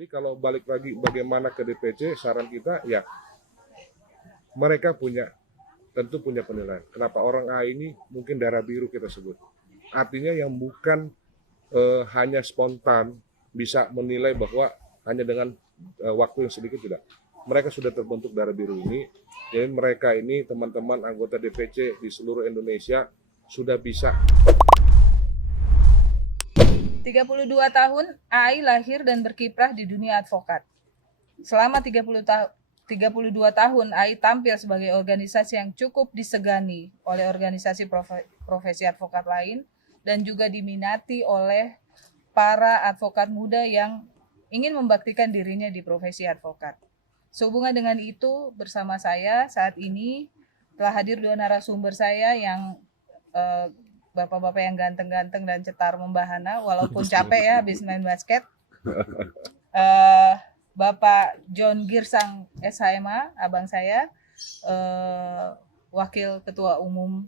Jadi kalau balik lagi bagaimana ke DPC, saran kita ya mereka tentu punya penilaian. Kenapa orang A ini mungkin darah biru kita sebut. Artinya yang bukan hanya spontan bisa menilai bahwa hanya dengan waktu yang sedikit, tidak. Mereka sudah terbentuk darah biru ini. Jadi mereka ini teman-teman anggota DPC di seluruh Indonesia sudah bisa. 32 tahun, AI lahir dan berkiprah di dunia advokat. Selama 32 tahun, AI tampil sebagai organisasi yang cukup disegani oleh organisasi profesi advokat lain dan juga diminati oleh para advokat muda yang ingin membaktikan dirinya di profesi advokat. Sehubungan dengan itu, bersama saya saat ini telah hadir dua narasumber saya yang bapak-bapak yang ganteng-ganteng dan cetar membahana, walaupun capek ya habis main basket. Bapak John Girsang SHMA, abang saya, Wakil Ketua Umum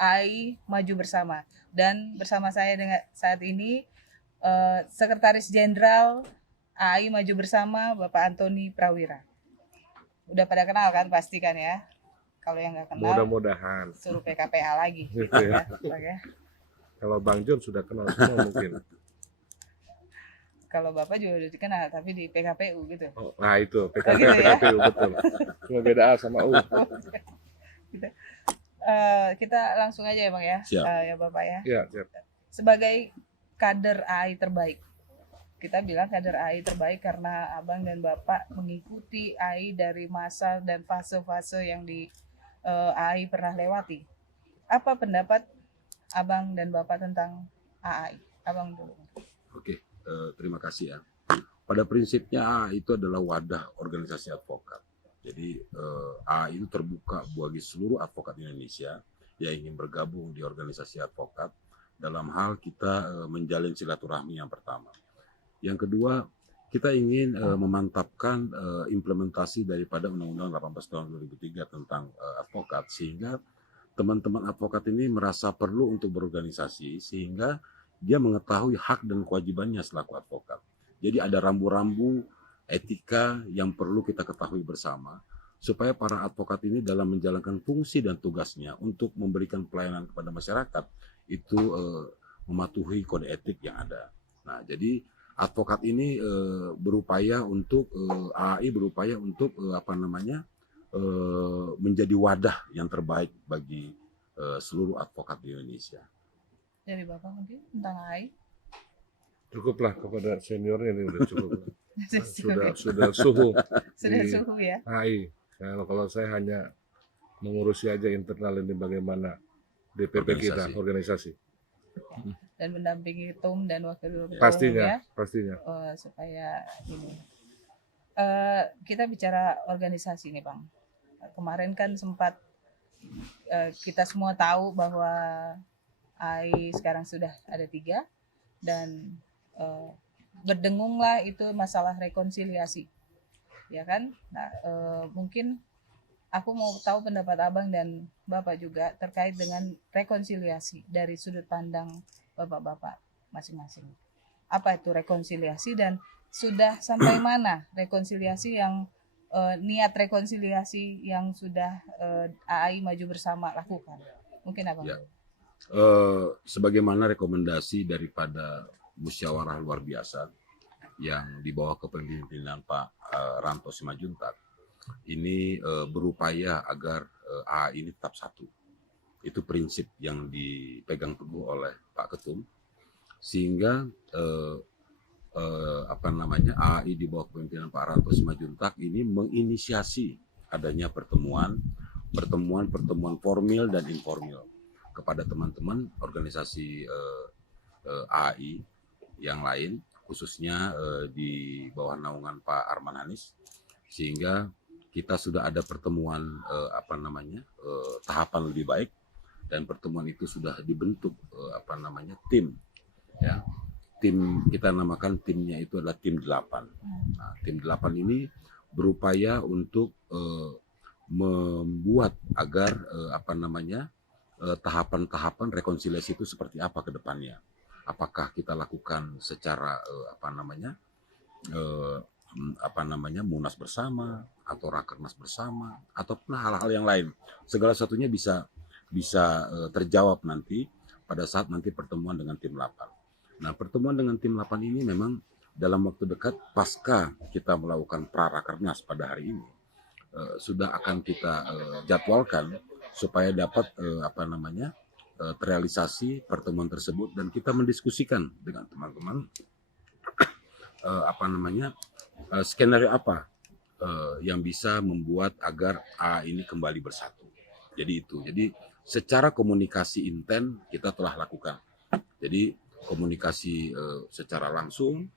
AI Maju Bersama. Dan bersama saya dengan saat ini Sekretaris Jenderal AI Maju Bersama, Bapak Antoni Prawira. Udah pada kenal kan pasti kan ya? Kalau yang nggak kenal, mudah-mudahan suruh PKPA lagi. Gitu ya. Ya. Kalau Bang John sudah kenal semua mungkin. Kalau Bapak juga udah dikenal, tapi di PKPU gitu. Oh, nah itu, PKPU, gitu ya? PKPU betul. Cuma beda A sama U. Kita langsung aja ya Bang ya. Siap. Ya Bapak ya. Ya, siap. Sebagai kader AI terbaik. Kita bilang kader AI terbaik karena Abang dan Bapak mengikuti AI dari masa dan fase-fase yang di AI pernah lewati. Apa pendapat Abang dan Bapak tentang AI? Abang dulu. Oke, terima kasih ya. Pada prinsipnya AI itu adalah wadah organisasi advokat. Jadi AI itu terbuka bagi seluruh advokat Indonesia yang ingin bergabung di organisasi advokat dalam hal kita menjalin silaturahmi yang pertama. Yang kedua, kita ingin memantapkan implementasi daripada Undang-Undang 18 tahun 2003 tentang advokat, sehingga teman-teman advokat ini merasa perlu untuk berorganisasi, sehingga dia mengetahui hak dan kewajibannya selaku advokat. Jadi ada rambu-rambu etika yang perlu kita ketahui bersama, supaya para advokat ini dalam menjalankan fungsi dan tugasnya untuk memberikan pelayanan kepada masyarakat, itu mematuhi kode etik yang ada. Nah, jadi advokat ini berupaya untuk AI berupaya untuk menjadi wadah yang terbaik bagi seluruh advokat di Indonesia. Dari Bapak mungkin tentang AI? Cukuplah kepada seniornya ini udah cukup. sudah suhu. Sudah suhu ya. AI. Kalau saya hanya mengurusi aja internal ini bagaimana DPP kita organisasi. Dan mendampingi Tom dan wakil ketua pastinya, ya, pastinya. Supaya ini kita bicara organisasi nih Bang. Kemarin kan sempat kita semua tahu bahwa AI sekarang sudah ada 3 dan berdengunglah itu masalah rekonsiliasi, ya kan? Nah, mungkin aku mau tahu pendapat Abang dan Bapak juga terkait dengan rekonsiliasi dari sudut pandang Bapak-bapak masing-masing. Apa itu rekonsiliasi dan sudah sampai mana rekonsiliasi yang niat rekonsiliasi yang sudah AI Maju Bersama lakukan? Mungkin Abang. Ya. Sebagaimana rekomendasi daripada musyawarah luar biasa yang di bawah kepemimpinan Pak Ranto Simajuntak, ini berupaya agar AI ini tetap satu. Itu prinsip yang dipegang teguh oleh Pak Ketum, sehingga AI di bawah kepemimpinan Pak Ranto Simajuntak ini menginisiasi adanya pertemuan formil dan informal kepada teman-teman organisasi AI yang lain, khususnya di bawah naungan Pak Arman Hanis, sehingga kita sudah ada pertemuan tahapan lebih baik, dan pertemuan itu sudah dibentuk tim, ya. Tim kita namakan timnya itu adalah tim 8. Nah, tim 8 ini berupaya untuk membuat agar tahapan-tahapan rekonsiliasi itu seperti apa ke depannya. Apakah kita lakukan secara eh, munas bersama atau rakernas bersama ataupun hal-hal yang lain. Segala satunya bisa terjawab nanti pada saat nanti pertemuan dengan tim 8. Nah, pertemuan dengan tim 8 ini memang dalam waktu dekat pasca kita melakukan pra-rakernas pada hari ini sudah akan kita jadwalkan supaya dapat terrealisasi pertemuan tersebut dan kita mendiskusikan dengan teman-teman skenario apa yang bisa membuat agar A ini kembali bersatu. Jadi secara komunikasi intent kita telah lakukan. Jadi komunikasi secara langsung,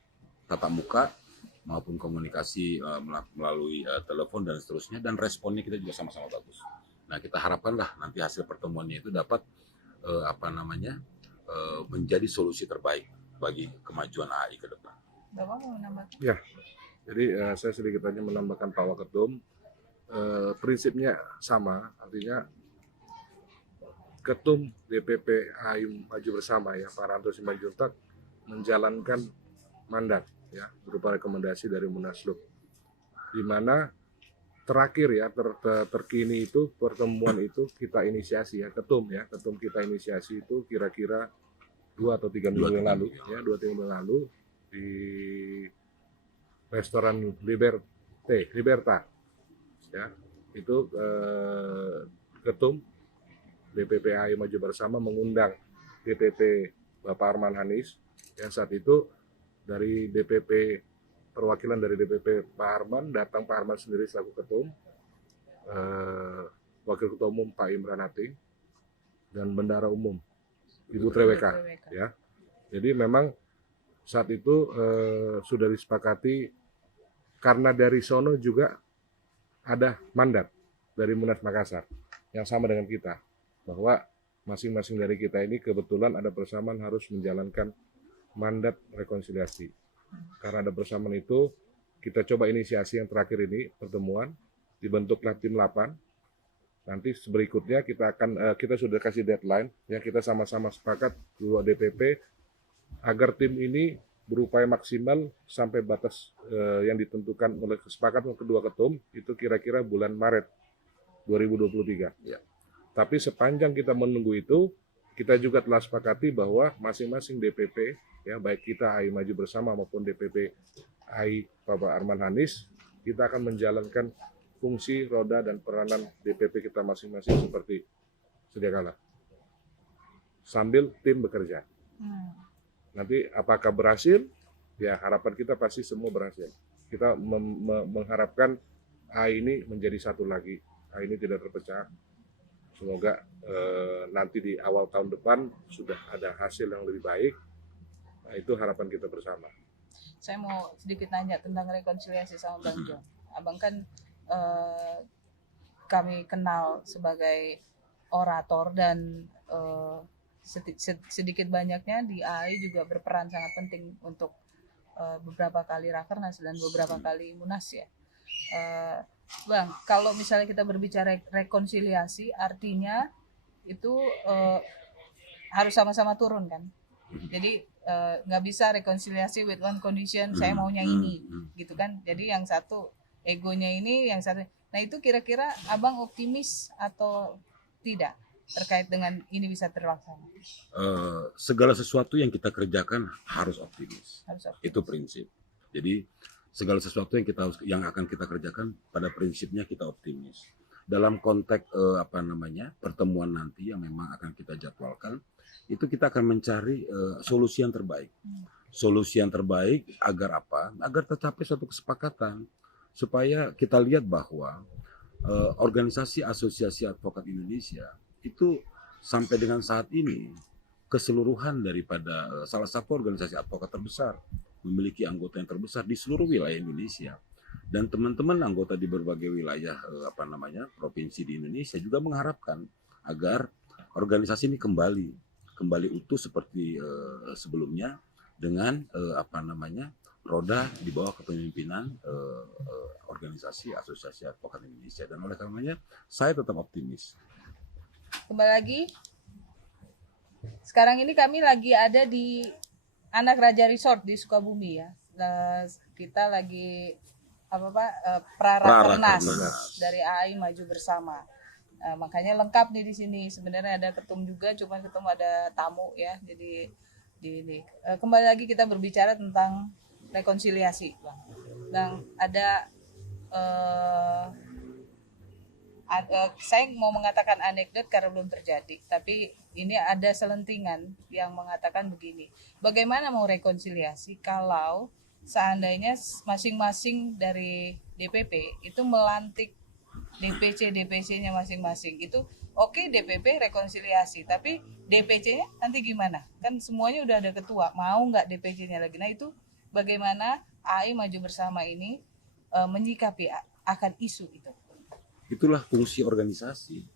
tatap muka, maupun komunikasi melalui telepon dan seterusnya, dan responnya kita juga sama-sama bagus. Nah, kita harapkanlah nanti hasil pertemuannya itu dapat menjadi solusi terbaik bagi kemajuan AI ke depan. Bapak mau menambah? Ya, jadi saya sedikit aja menambahkan Pak Waketum. Prinsipnya sama, artinya Ketum DPP AI Maju Bersama ya Pak Ranto Simanjuntak menjalankan mandat ya berupa rekomendasi dari Munaslup, di mana terakhir ya terkini itu pertemuan itu kita inisiasi ya ketum kita inisiasi itu kira-kira 2 atau 3 minggu yang lalu ya 2-3 minggu yang lalu di restoran Liberta ya itu ketum DPP AI Maju Bersama mengundang DPP Bapak Arman Hanis yang saat itu dari DPP perwakilan dari DPP Pak Arman datang Pak Arman sendiri selaku ketum, Wakil Ketua Umum Pak Imran Hating dan Bendara Umum Ibu Treweka ya. Jadi memang saat itu sudah disepakati karena dari sono juga ada mandat dari Munas Makassar yang sama dengan kita bahwa masing-masing dari kita ini kebetulan ada persamaan harus menjalankan mandat rekonsiliasi. Karena ada persamaan itu, kita coba inisiasi yang terakhir ini, pertemuan, dibentuklah tim 8. Nanti berikutnya kita sudah kasih deadline, yang kita sama-sama sepakat, 2 DPP, agar tim ini berupaya maksimal sampai batas yang ditentukan oleh kesepakatan kedua ketum, itu kira-kira bulan Maret 2023. Ya. Tapi sepanjang kita menunggu itu, kita juga telah sepakati bahwa masing-masing DPP, ya baik kita AI Maju Bersama maupun DPP AI Bapak Arman Hanis, kita akan menjalankan fungsi roda dan peranan DPP kita masing-masing seperti sedia kala. Sambil tim bekerja. Nanti apakah berhasil? Ya harapan kita pasti semua berhasil. Kita mengharapkan AI ini menjadi satu lagi. AI ini tidak terpecah. Semoga nanti di awal tahun depan sudah ada hasil yang lebih baik. Nah, itu harapan kita bersama. Saya mau sedikit nanya tentang rekonsiliasi sama Bang John. Abang kan kami kenal sebagai orator dan sedikit banyaknya di AI juga berperan sangat penting untuk beberapa kali rakernas dan beberapa kali munas ya. Bang, kalau misalnya kita berbicara rekonsiliasi, artinya itu harus sama-sama turun kan. Jadi nggak bisa rekonsiliasi with one condition, saya maunya ini, gitu kan. Jadi yang satu egonya ini, yang satu. Nah itu kira-kira abang optimis atau tidak terkait dengan ini bisa terlaksana? Segala sesuatu yang kita kerjakan harus optimis. Itu prinsip. Jadi segala sesuatu yang akan kita kerjakan pada prinsipnya kita optimis. Dalam konteks pertemuan nanti yang memang akan kita jadwalkan, itu kita akan mencari solusi yang terbaik. Solusi yang terbaik agar apa? Agar tercapai suatu kesepakatan supaya kita lihat bahwa organisasi Asosiasi Advokat Indonesia itu sampai dengan saat ini keseluruhan daripada salah satu organisasi advokat terbesar, memiliki anggota yang terbesar di seluruh wilayah Indonesia, dan teman-teman anggota di berbagai wilayah provinsi di Indonesia juga mengharapkan agar organisasi ini kembali utuh seperti sebelumnya dengan roda di bawah kepemimpinan organisasi Asosiasi Advokat Indonesia. Dan oleh karenanya saya tetap optimis. Kembali lagi, sekarang ini kami lagi ada di Anak Raja Resort di Sukabumi ya. kita lagi apa Pak Prarakernas Prarakernas. dari AI Maju Bersama. Makanya lengkap nih di sini. Sebenarnya ada ketum juga, cuma ketum ada tamu ya. Jadi di ini kembali lagi kita berbicara tentang rekonsiliasi, Bang. Dan ada saya mau mengatakan anekdot karena belum terjadi, tapi ini ada selentingan yang mengatakan begini, bagaimana mau rekonsiliasi kalau seandainya masing-masing dari DPP itu melantik DPC-nya masing-masing itu oke, DPP rekonsiliasi, tapi DPC-nya nanti gimana? Kan semuanya udah ada ketua, mau nggak DPC-nya lagi? Nah itu bagaimana AI Maju Bersama ini menyikapi akan isu itu? Itulah fungsi organisasi.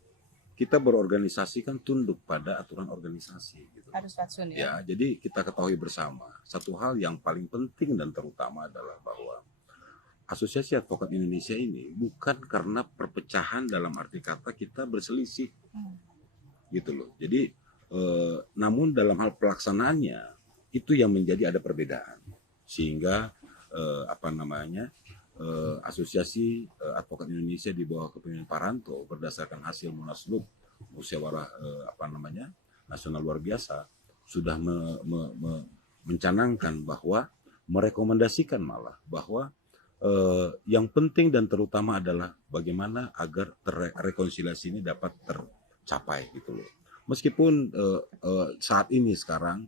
Kita berorganisasi kan tunduk pada aturan organisasi. Gitu. Harus fatsun Ya, ya? jadi kita ketahui bersama satu hal yang paling penting dan terutama adalah bahwa Asosiasi Advokat Indonesia ini bukan karena perpecahan dalam arti kata kita berselisih, gitu loh. Jadi, namun dalam hal pelaksanaannya itu yang menjadi ada perbedaan, sehingga Asosiasi Advokat Indonesia di bawah kepemimpinan Pak Ranto berdasarkan hasil Munaslup musyawarah nasional luar biasa sudah mencanangkan bahwa merekomendasikan malah bahwa yang penting dan terutama adalah bagaimana agar rekonsiliasi ini dapat tercapai gitu loh. Meskipun saat ini sekarang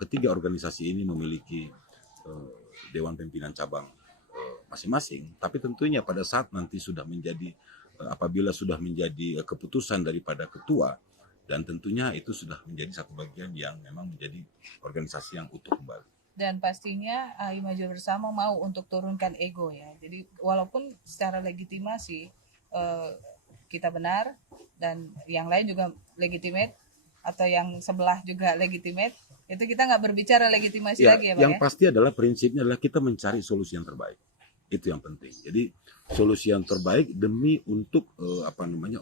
ketiga organisasi ini memiliki Dewan Pimpinan Cabang masing-masing, tapi tentunya pada saat nanti sudah menjadi apabila sudah menjadi keputusan daripada ketua, dan tentunya itu sudah menjadi satu bagian yang memang menjadi organisasi yang utuh kembali. Dan pastinya AI Maju Bersama mau untuk turunkan ego ya. Jadi walaupun secara legitimasi kita benar dan yang lain juga legitimate atau yang sebelah juga legitimate, itu kita nggak berbicara legitimasi Ya, lagi ya Bang yang ya? pasti adalah prinsipnya adalah kita mencari solusi yang terbaik. Itu yang penting. Jadi solusi yang terbaik demi untuk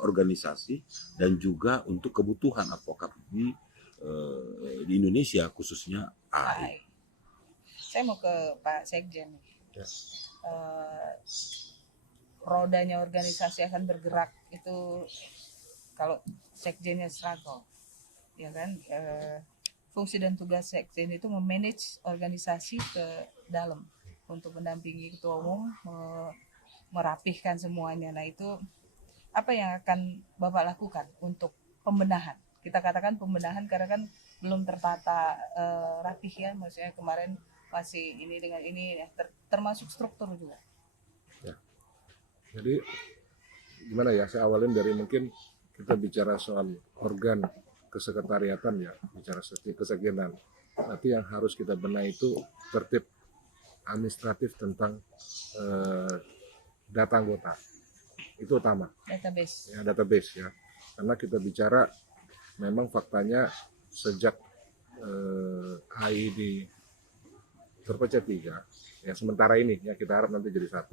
organisasi dan juga untuk kebutuhan advokat di Indonesia khususnya AI. Saya mau ke Pak Sekjen. Ya. Rodanya organisasi akan bergerak itu kalau Sekjennya struggle, ya kan? Fungsi dan tugas Sekjen itu memanage organisasi ke dalam untuk mendampingi ketua umum, merapihkan semuanya. Nah itu apa yang akan Bapak lakukan untuk pembenahan? Kita katakan pembenahan karena kan belum tertata rapih ya, maksudnya kemarin masih ini dengan ini ya, termasuk struktur juga. Ya. Jadi gimana ya, saya awalin dari mungkin kita bicara soal organ kesekretariatan ya, bicara kesekjenan. Nanti yang harus kita benahi itu tertib administratif tentang data anggota. Itu utama. Database. Ya, database ya. Karena kita bicara memang faktanya sejak AI di terpecah 3 ya, sementara ini ya, kita harap nanti jadi 1,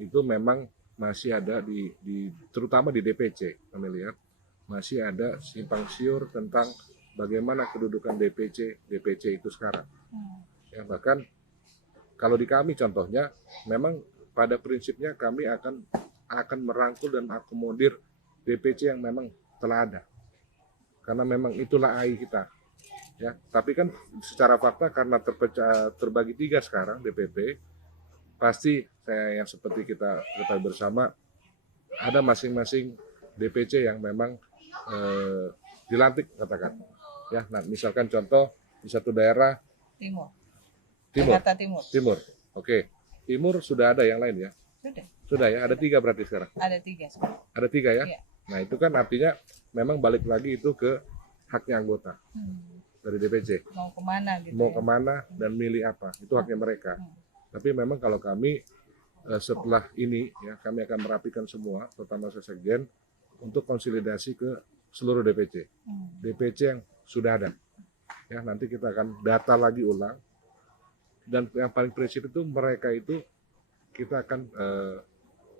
itu memang masih ada terutama di DPC, kami lihat masih ada simpang siur tentang bagaimana kedudukan DPC itu sekarang. Ya, bahkan kalau di kami contohnya, memang pada prinsipnya kami akan merangkul dan akomodir DPC yang memang telah ada, karena memang itulah AI kita. Ya, tapi kan secara fakta karena terbagi 3 sekarang DPP, pasti yang seperti kita ketahui bersama, ada masing-masing DPC yang memang dilantik katakan. Ya, nah misalkan contoh di satu daerah Timur. Jakarta Timur. Oke. Timur sudah ada yang lain ya? Sudah ya, ada 3 berarti sekarang? Ada 3 sekarang. Ada 3 ya? Iya. Nah itu kan artinya memang balik lagi itu ke haknya anggota dari DPC. Mau kemana gitu Mau ya? kemana dan milih apa, itu haknya mereka. Tapi memang kalau kami setelah ini ya, kami akan merapikan semua, terutama sekjen, untuk konsolidasi ke seluruh DPC. DPC yang sudah ada. Ya, nanti kita akan data lagi ulang. Dan yang paling prinsip itu mereka itu kita akan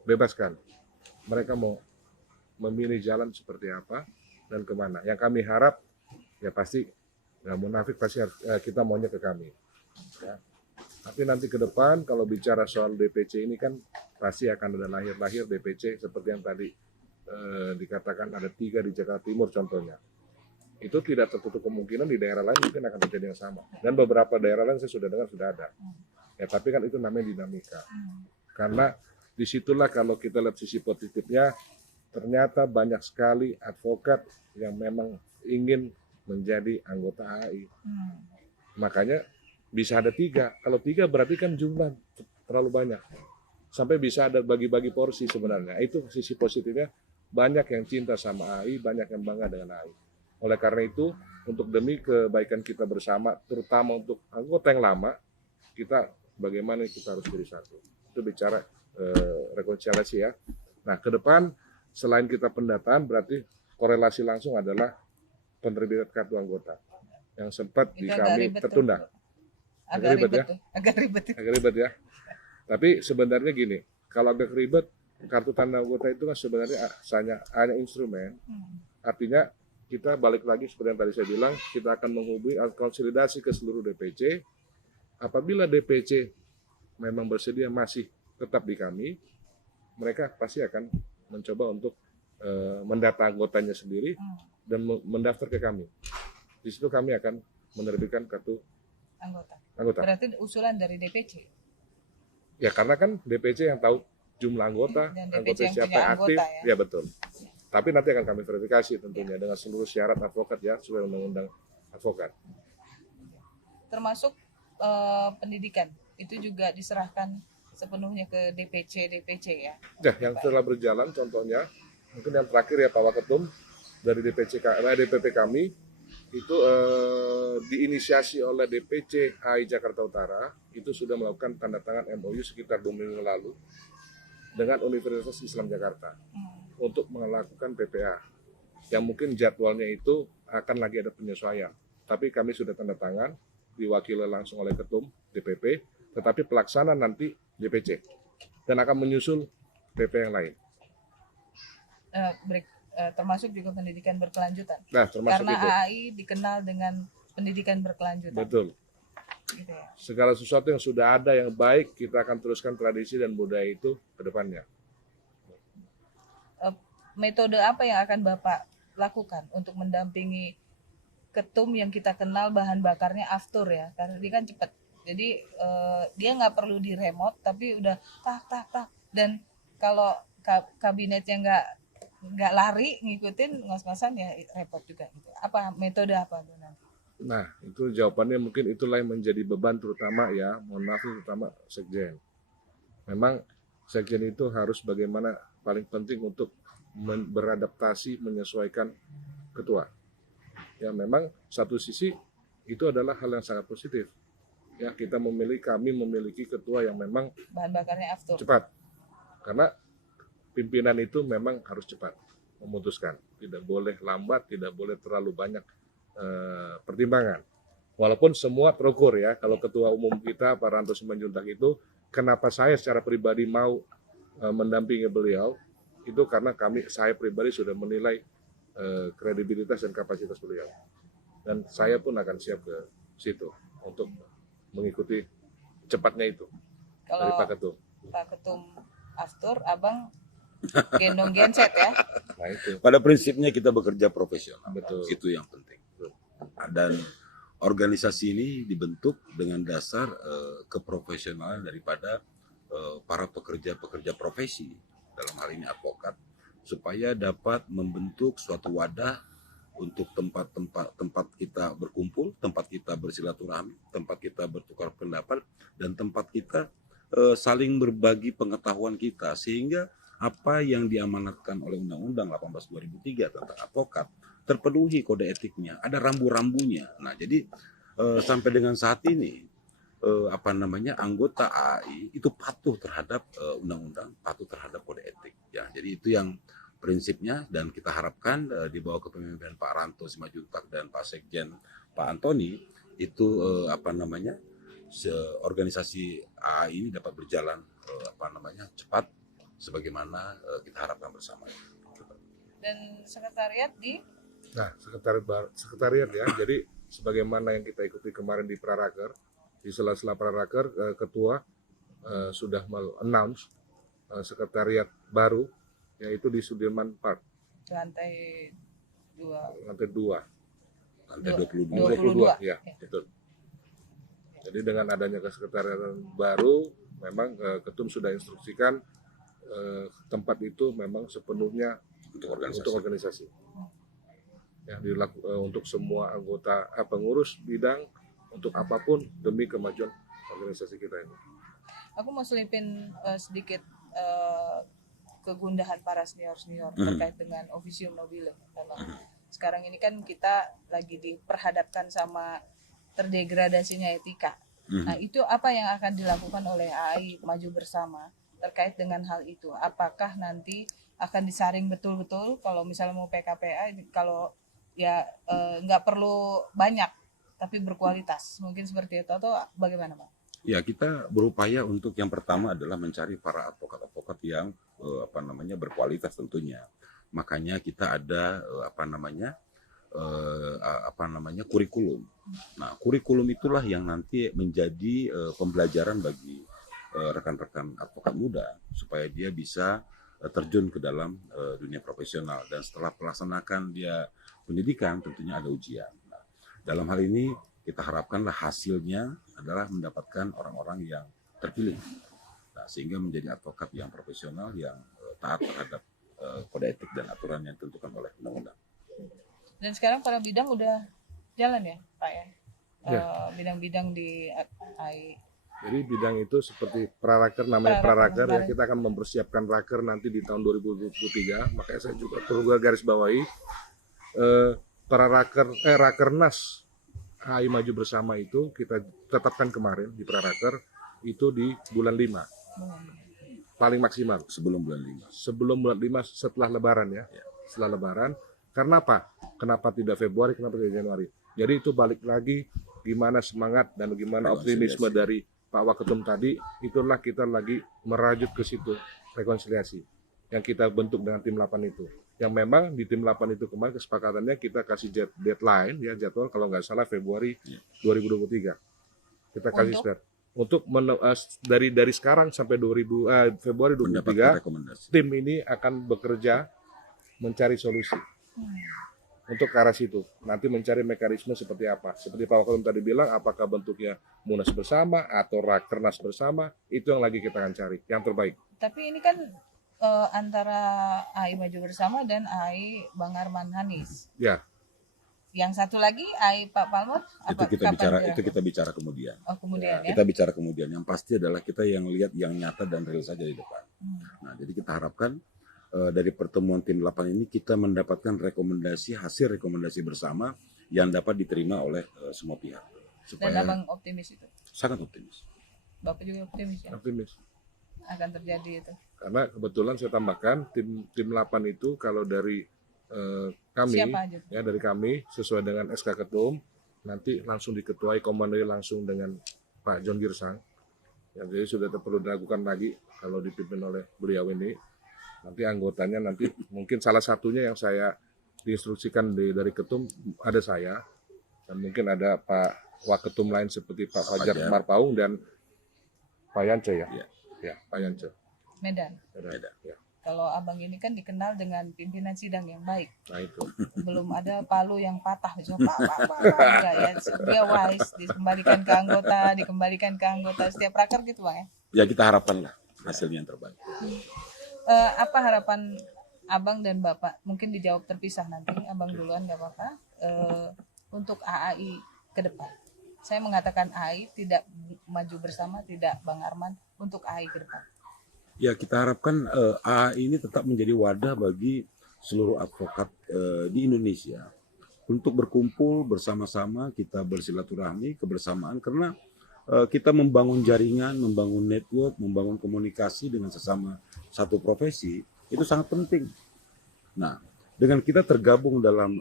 bebaskan. Mereka mau memilih jalan seperti apa dan kemana. Yang kami harap ya pasti nggak munafik, pasti kita maunya ke kami. Ya. Tapi nanti ke depan kalau bicara soal DPC ini kan pasti akan ada lahir-lahir DPC seperti yang tadi dikatakan ada 3 di Jakarta Timur contohnya. Itu tidak tertutup kemungkinan di daerah lain mungkin akan terjadi yang sama. Dan beberapa daerah lain saya sudah dengar sudah ada. Ya tapi kan itu namanya dinamika. Karena disitulah kalau kita lihat sisi positifnya, ternyata banyak sekali advokat yang memang ingin menjadi anggota AI. Makanya bisa ada 3. Kalau 3 berarti kan jumlah terlalu banyak. Sampai bisa ada bagi-bagi porsi sebenarnya. Itu sisi positifnya. Banyak yang cinta sama AI, banyak yang bangga dengan AI. Oleh karena itu, untuk demi kebaikan kita bersama, terutama untuk anggota yang lama, kita bagaimana kita harus jadi satu. Itu bicara rekonsiliasi ya. Nah, ke depan selain kita pendataan, berarti korelasi langsung adalah penerbitan kartu anggota yang sempat di kami tertunda. Agak ribet ya. tuh. Agak ribet ya. Tapi sebenarnya gini, kalau agak ribet, kartu tanda anggota itu kan sebenarnya hanya instrumen. Artinya kita balik lagi seperti yang tadi saya bilang, kita akan menghubungi konsolidasi ke seluruh DPC. Apabila DPC memang bersedia masih tetap di kami, mereka pasti akan mencoba untuk mendata anggotanya sendiri dan mendaftar ke kami. Di situ kami akan menerbitkan kartu anggota. Berarti usulan dari DPC. Ya karena kan DPC yang tahu jumlah anggota, Dan anggota DPC siapa yang aktif, anggota, ya betul. Tapi nanti akan kami verifikasi tentunya dengan seluruh syarat advokat ya, sesuai undang-undang advokat. Termasuk pendidikan, itu juga diserahkan sepenuhnya ke DPC ya. Ya, yang telah berjalan contohnya, mungkin yang terakhir ya Pak Waketum, dari DPP kami, itu diinisiasi oleh DPC AI Jakarta Utara, itu sudah melakukan tanda tangan MOU sekitar 2 minggu lalu dengan Universitas Islam Jakarta untuk melakukan PPA. Yang mungkin jadwalnya itu akan lagi ada penyesuaian. Tapi kami sudah tanda tangan, diwakili langsung oleh Ketum DPP, tetapi pelaksana nanti DPC. Dan akan menyusul PP yang lain. Termasuk juga pendidikan berkelanjutan. Nah, termasuk karena itu. AI dikenal dengan pendidikan berkelanjutan. Betul. Gitu ya. Segala sesuatu yang sudah ada yang baik, kita akan teruskan tradisi dan budaya itu ke depannya. Metode apa yang akan Bapak lakukan untuk mendampingi ketum yang kita kenal bahan bakarnya aftur ya? Karena dia kan cepat. Jadi dia nggak perlu di remote, tapi udah tak. Dan kalau kabinetnya nggak lari ngikutin ngos-ngosan ya repot juga gitu. Apa metode apa tuh nanti? Nah, itu jawabannya mungkin itulah yang menjadi beban terutama ya, mohon maaf terutama sekjen. Memang sekjen itu harus bagaimana paling penting untuk beradaptasi menyesuaikan ketua. Ya memang satu sisi itu adalah hal yang sangat positif. Ya kami memiliki ketua yang memang bahan bakarnya aftur. Cepat. Karena pimpinan itu memang harus cepat memutuskan, tidak boleh lambat, tidak boleh terlalu banyak pertimbangan. Walaupun semua terukur ya, kalau ketua umum kita Pak Ranto Simanjuntak itu, kenapa saya secara pribadi mau mendampingi beliau, itu karena saya pribadi sudah menilai kredibilitas dan kapasitas beliau. Dan saya pun akan siap ke situ untuk mengikuti cepatnya itu dari Pak Ketum. Pak Ketum aftur, Abang gendong genset ya. Nah itu. Pada prinsipnya kita bekerja profesional. Betul. Itu yang penting. Dan organisasi ini dibentuk dengan dasar keprofesionalan daripada para pekerja-pekerja profesi, dalam hal ini advokat, supaya dapat membentuk suatu wadah untuk tempat kita berkumpul, tempat kita bersilaturahmi, tempat kita bertukar pendapat, dan tempat kita saling berbagi pengetahuan kita, sehingga apa yang diamanatkan oleh Undang-Undang 18/2003 tentang advokat terpenuhi kode etiknya, ada rambu-rambunya. Nah, jadi sampai dengan saat ini anggota AI itu patuh terhadap undang-undang, patuh terhadap kode etik. Ya, jadi itu yang prinsipnya, dan kita harapkan di bawah kepemimpinan Pak Ranto Simanjuntak dan Pak Sekjen Pak Antoni itu organisasi AI ini dapat berjalan cepat sebagaimana kita harapkan bersama. Dan sekretariat di? Nah, sekretariat ya. Jadi sebagaimana yang kita ikuti kemarin di Praraker, di sela-sela praraker ketua sudah announce sekretariat baru, yaitu di Sudirman Park Lantai 2. lantai 2. Lantai 22. 22. Ya, betul. Jadi dengan adanya kesekretariatan baru, memang Ketum sudah instruksikan tempat itu memang sepenuhnya untuk organisasi. Ya, untuk semua anggota pengurus bidang, untuk apapun demi kemajuan organisasi kita ini. Aku mau selipin sedikit kegundahan para senior terkait dengan Officium Nobile. Karena sekarang ini kan kita lagi diperhadapkan sama terdegradasinya etika. Nah, itu apa yang akan dilakukan oleh AI Maju Bersama terkait dengan hal itu? Apakah nanti akan disaring betul-betul kalau misalnya mau PKPA, kalau ya nggak perlu banyak tapi berkualitas, mungkin seperti itu, atau bagaimana, Pak? Ya, kita berupaya untuk yang pertama adalah mencari para advokat-advokat yang berkualitas tentunya. Makanya kita ada kurikulum. Nah, kurikulum itulah yang nanti menjadi pembelajaran bagi rekan-rekan advokat muda supaya dia bisa terjun ke dalam dunia profesional, dan setelah melaksanakan dia pendidikan tentunya ada ujian. Nah, dalam hal ini kita harapkanlah hasilnya adalah mendapatkan orang-orang yang terpilih, nah, sehingga menjadi advokat yang profesional yang taat terhadap kode etik dan aturan yang ditentukan oleh undang-undang. Dan sekarang para bidang udah jalan ya, Pak ya? Ya. Bidang-bidang di AI. Jadi bidang itu seperti praraker, namanya praraker ya, kemarin. kita akan mempersiapkan raker nanti di tahun 2023. Makanya saya juga perlu garis bawahi rakernas AI Maju Bersama itu kita tetapkan kemarin di praraker itu di bulan 5. Paling maksimal Sebelum bulan 5. sebelum bulan 5 setelah lebaran ya. Setelah lebaran. Karena apa? Kenapa tidak Februari, kenapa tidak Januari? Jadi itu balik lagi gimana semangat dan gimana optimisme dari Pak Waketum tadi, itulah kita lagi merajut ke situ, rekonsiliasi yang kita bentuk dengan tim 8 itu. Yang memang di tim 8 itu kemarin kesepakatannya kita kasih deadline ya, jadwal kalau nggak salah Februari 2023. Kita kasih start untuk dari sekarang sampai Februari 2023 tim ini akan bekerja mencari solusi untuk ke arah situ. Nanti mencari mekanisme seperti apa. Seperti Pak Waketum tadi bilang, apakah bentuknya Munas bersama atau Rakernas bersama, itu yang lagi kita akan cari, yang terbaik. Tapi ini kan antara AI Maju Bersama dan AI Bang Arman Hanis. Ya. Yang satu lagi AI Pak Palmot. Itu kita bicara kemudian. Oh, kemudian ya. Kita bicara kemudian. Yang pasti adalah kita yang lihat yang nyata dan real saja di depan. Nah, jadi kita harapkan dari pertemuan tim 8 ini kita mendapatkan hasil rekomendasi bersama yang dapat diterima oleh semua pihak. Dan Abang optimis itu? Sangat optimis. Bapak juga optimis ya? Optimis. Akan terjadi itu? Karena kebetulan saya tambahkan tim 8 itu kalau dari kami, ya dari kami sesuai dengan SK Ketum, nanti langsung diketuai komandoi langsung dengan Pak John Girsang. Ya, jadi sudah perlu dilakukan lagi kalau dipimpin oleh beliau ini. Nanti anggotanya mungkin salah satunya yang saya diinstruksikan dari Ketum ada saya, dan mungkin ada Pak Waketum lain seperti Pak Fajar Marpaung dan Pak Yance ya. Ya, Pak Yance. Medan. Ya. Kalau Abang ini kan dikenal dengan pimpinan sidang yang baik. Nah itu. Belum ada palu yang patah. Enggak ya. Dia wise, dikembalikan ke anggota setiap raker gitu Bang ya. Ya kita harapkanlah hasilnya yang terbaik. Apa harapan Abang dan Bapak? Mungkin dijawab terpisah nanti. Abang duluan nggak apa-apa. Untuk AAI ke depan. Saya mengatakan AI tidak Maju Bersama, tidak Bang Arman, untuk AI ke depan. Ya kita harapkan AI ini tetap menjadi wadah bagi seluruh advokat di Indonesia untuk berkumpul bersama-sama, kita bersilaturahmi, kebersamaan, karena kita membangun jaringan, membangun network, membangun komunikasi dengan sesama satu profesi itu sangat penting. Nah, dengan kita tergabung dalam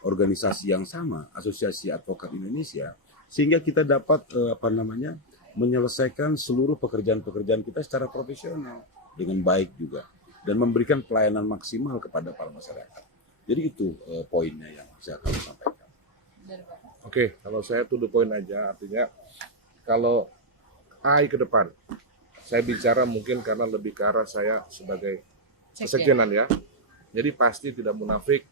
organisasi yang sama, Asosiasi Advokat Indonesia, sehingga kita dapat menyelesaikan seluruh pekerjaan-pekerjaan kita secara profesional dengan baik juga dan memberikan pelayanan maksimal kepada para masyarakat. Jadi itu poinnya yang saya akan sampaikan. Dari Bapak. Oke, kalau saya to the point aja, artinya kalau AI ke depan, saya bicara mungkin karena lebih ke arah saya sebagai kesekjenan ya. Jadi pasti tidak munafik,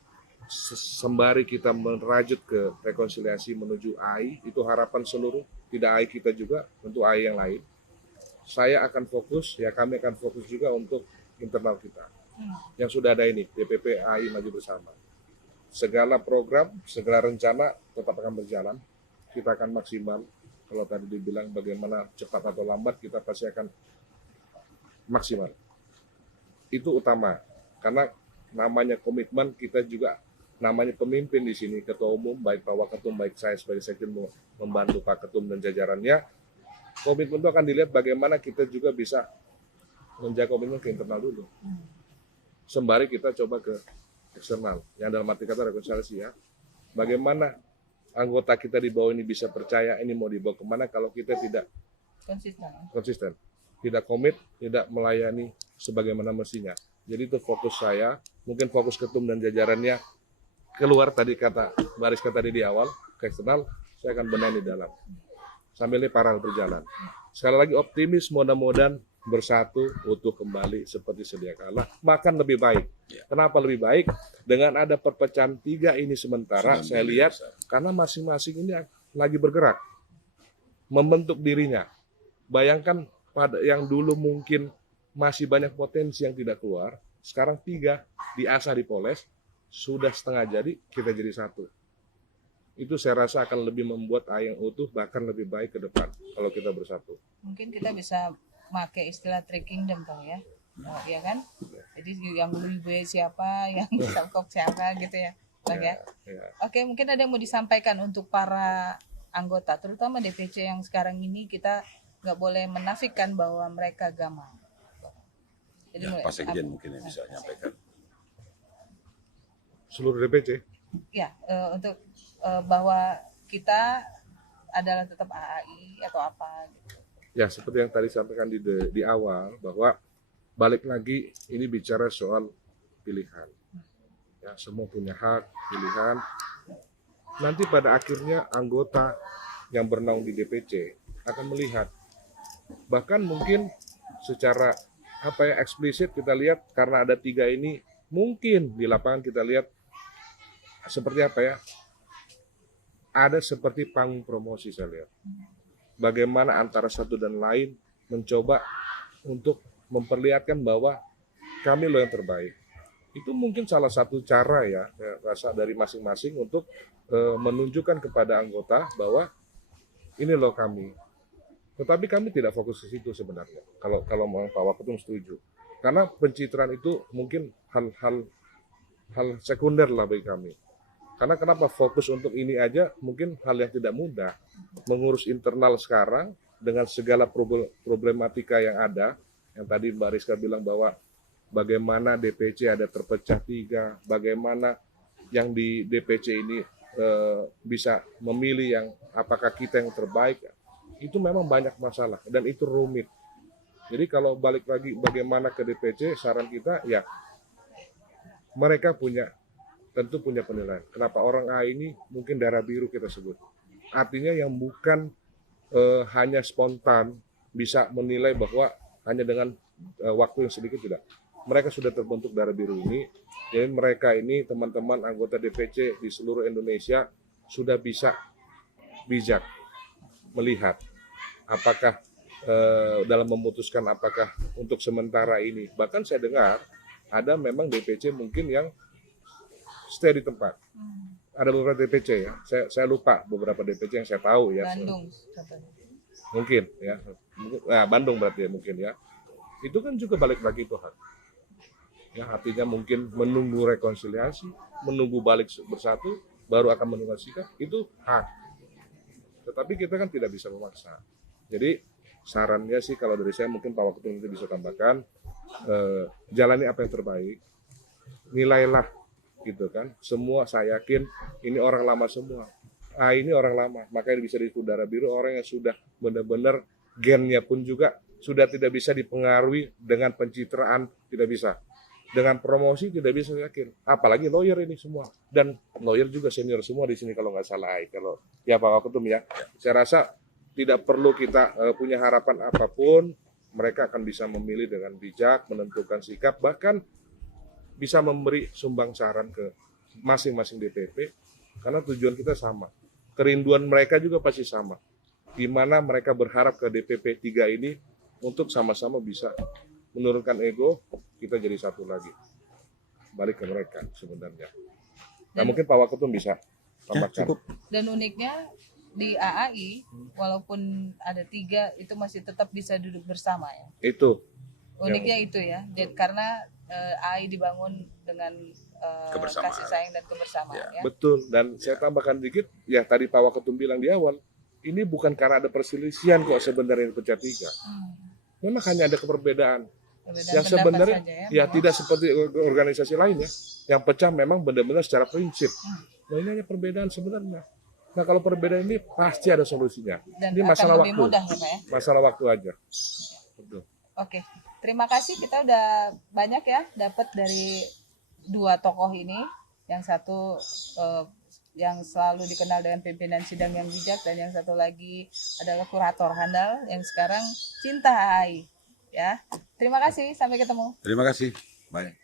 sembari kita merajut ke rekonsiliasi menuju AI, itu harapan seluruh, tidak AI kita juga, tentu AI yang lain. Saya akan fokus, ya kami akan fokus juga untuk internal kita. Yang sudah ada ini, DPP AI Maju Bersama. Segala program, segala rencana tetap akan berjalan. Kita akan maksimal. Kalau tadi dibilang bagaimana cepat atau lambat, kita pasti akan maksimal. Itu utama. Karena namanya komitmen, kita juga namanya pemimpin di sini, ketua umum, baik Pak Waketum, baik saya sebagai sekjen membantu Pak Ketum dan jajarannya. Komitmen itu akan dilihat bagaimana kita juga bisa menjaga komitmen ke internal dulu. Sembari kita coba ke eksternal, yang dalam arti kata rekonsiliasi ya. Bagaimana anggota kita di bawah ini bisa percaya ini mau dibawa kemana kalau kita tidak konsisten, tidak komit, tidak melayani sebagaimana mestinya. Jadi itu fokus saya, mungkin fokus ketum dan jajarannya keluar tadi kata Bariska tadi di awal ke eksternal, saya akan benahi di dalam. Sambil ini paralel berjalan. Sekali lagi optimis, mudah-mudahan bersatu, utuh kembali seperti sedia kala, bahkan lebih baik. Kenapa lebih baik? Dengan ada perpecahan tiga ini sementara, saya lihat karena masing-masing ini lagi bergerak, membentuk dirinya. Bayangkan pada yang dulu mungkin masih banyak potensi yang tidak keluar, sekarang tiga diasah, dipoles, sudah setengah jadi, kita jadi satu. Itu saya rasa akan lebih membuat AI yang utuh, bahkan lebih baik ke depan kalau kita bersatu. Mungkin kita bisa pakai istilah three kingdom Bang ya. Nah, ya kan? Jadi yang lebih baik siapa, yang Samkok siapa gitu ya, Bang ya. Oke, mungkin ada yang mau disampaikan untuk para anggota, terutama DPC yang sekarang ini kita nggak boleh menafikan bahwa mereka gamang. Jadi Ya, Pak Sekjen mungkin yang bisa menyampaikan. Seluruh DPC? Ya, untuk bahwa kita adalah tetap AAI atau apa gitu. Ya, seperti yang tadi sampaikan di awal, bahwa balik lagi ini bicara soal pilihan. Ya, semua punya hak pilihan. Nanti pada akhirnya anggota yang bernaung di DPC akan melihat. Bahkan mungkin secara eksplisit kita lihat karena ada tiga ini, mungkin di lapangan kita lihat seperti ada seperti panggung promosi saya lihat. Bagaimana antara satu dan lain mencoba untuk memperlihatkan bahwa kami loh yang terbaik. Itu mungkin salah satu cara ya, saya rasa dari masing-masing untuk menunjukkan kepada anggota bahwa ini loh kami. Tetapi kami tidak fokus ke situ sebenarnya. Kalau Pak Waketum setuju. Karena pencitraan itu mungkin hal sekunder lah bagi kami. Karena kenapa fokus untuk ini aja mungkin hal yang tidak mudah. Mengurus internal sekarang dengan segala problematika yang ada, yang tadi Mbak Rizka bilang bahwa bagaimana DPC ada terpecah tiga, bagaimana yang di DPC ini bisa memilih yang apakah kita yang terbaik, itu memang banyak masalah dan itu rumit. Jadi kalau balik lagi bagaimana ke DPC, saran kita ya mereka tentu punya penilaian. Kenapa orang A ini mungkin darah biru kita sebut. Artinya yang bukan hanya spontan bisa menilai bahwa hanya dengan waktu yang sedikit, tidak. Mereka sudah terbentuk darah biru ini. Jadi mereka ini teman-teman anggota DPC di seluruh Indonesia sudah bisa bijak melihat apakah dalam memutuskan apakah untuk sementara ini. Bahkan saya dengar ada memang DPC mungkin yang stay di tempat. Ada beberapa DPC ya, saya lupa beberapa DPC yang saya tahu ya. Bandung mungkin ya, Bandung berarti ya mungkin ya. Itu kan juga balik lagi Tuhan. Ya, artinya mungkin menunggu rekonsiliasi, menunggu balik bersatu, baru akan menentukan sikap, itu hak. Tetapi kita kan tidak bisa memaksa. Jadi sarannya sih kalau dari saya mungkin Pak Waketum nanti bisa tambahkan, jalani apa yang terbaik, nilailah gitu kan. Semua saya yakin ini orang lama semua. Ini orang lama, makanya bisa disebut darah biru, orang yang sudah benar-benar gennya pun juga sudah tidak bisa dipengaruhi dengan pencitraan, tidak bisa. Dengan promosi tidak bisa yakin, apalagi lawyer ini semua, dan lawyer juga senior semua di sini kalau nggak salah. Kalau ya Pak Waketum ya, saya rasa tidak perlu kita punya harapan apapun, mereka akan bisa memilih dengan bijak, menentukan sikap, bahkan bisa memberi sumbang saran ke masing-masing DPP, karena tujuan kita sama, kerinduan mereka juga pasti sama, di mana mereka berharap ke DPP 3 ini untuk sama-sama bisa menurunkan ego, kita jadi satu lagi. Balik ke mereka sebenarnya. Nah, mungkin Pak Waketum bisa tambahkan. cukup. Dan uniknya di AAI, walaupun ada 3, itu masih tetap bisa duduk bersama ya. Itu. Uniknya itu ya. Dan karena AAI dibangun dengan Kebersamaan. kasih sayang dan kebersamaan ya. Betul. Dan saya tambahkan dikit, ya tadi Pak Waketum bilang di awal, ini bukan karena ada perselisihan kok sebenarnya di pecah 3. Memang hanya ada perbedaan. Perbedaan Yang pendapat sebenarnya saja ya bahwa- tidak seperti organisasi lainnya. Yang pecah memang benar-benar secara prinsip. Nah, ini hanya perbedaan sebenarnya. Nah, kalau perbedaan ini pasti ada solusinya. dan Ini akan masalah lebih waktu. mudah ya Pak ya. Masalah waktu aja. Betul. Terima kasih, kita udah banyak ya dapat dari 2 tokoh ini. Yang satu yang selalu dikenal dengan pimpinan sidang yang bijak, dan yang satu lagi adalah kurator handal yang sekarang cinta AAI ya. Terima kasih, sampai ketemu. Terima kasih. Baik.